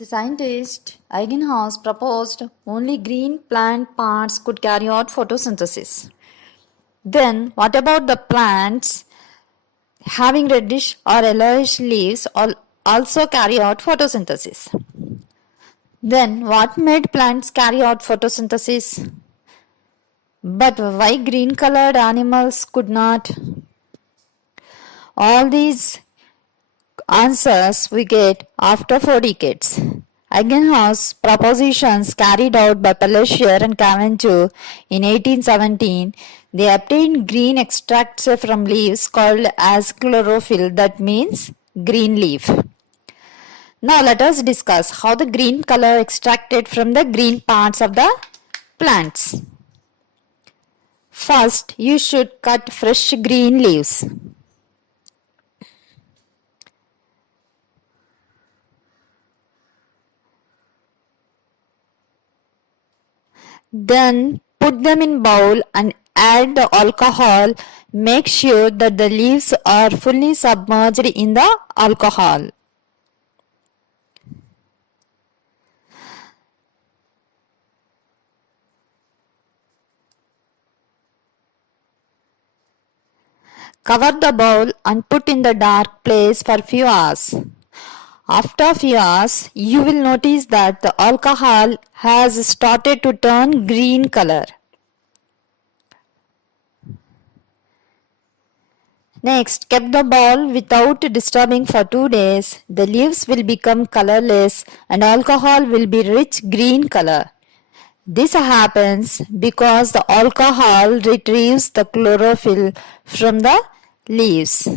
The scientist Egginghaus proposed only green plant parts could carry out photosynthesis. Then, what about the plants having reddish or yellowish leaves also carry out photosynthesis? Then, what made plants carry out photosynthesis? But why green colored animals could not? All these answers we get after 4 decades. Egginghaus propositions carried out by Pelletier and Cavendish in 1817, they obtained green extracts from leaves called as chlorophyll, that means green leaf. Now let us discuss how the green color extracted from the green parts of the plants. First, you should cut fresh green leaves. Then put them in bowl and add the alcohol. Make sure that the leaves are fully submerged in the alcohol. Cover the bowl and put in the dark place for few hours. After a few hours, you will notice that the alcohol has started to turn green color. Next, keep the bowl without disturbing for 2 days. The leaves will become colorless and alcohol will be rich green color. This happens because the alcohol retrieves the chlorophyll from the leaves.